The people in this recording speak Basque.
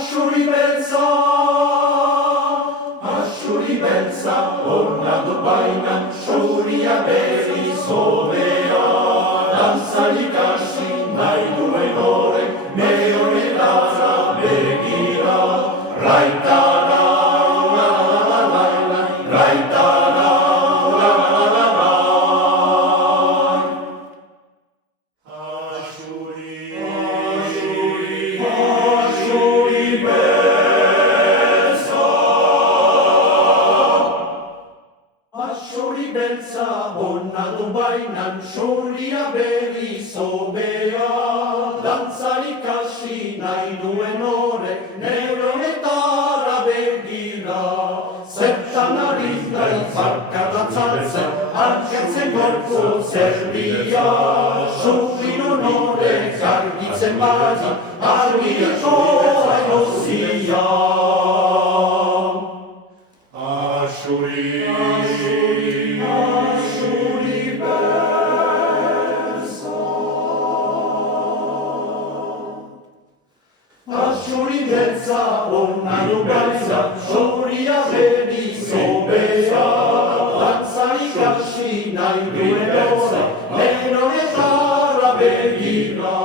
Asuri beltza, hona du bainan, suria berri zobea. Dantzarik hasi nahi duen horrek, neonetara begira. Raitara, la la la la la, raitara, la la la la. Asuri beltza, hona du bainan, suria berri zobea. Dantzarik hasi nahi duen horrek, neuronetara begira. Zertan ari nahi barkaratzatzen, arkatzen gorko zerdia. Sufrinon horrek argitzen badi, argiko erozia. Asuri beltza, hona du beltza, suria berri zobea. Dantzarik hasi nahi duen horrek, neonetara begira.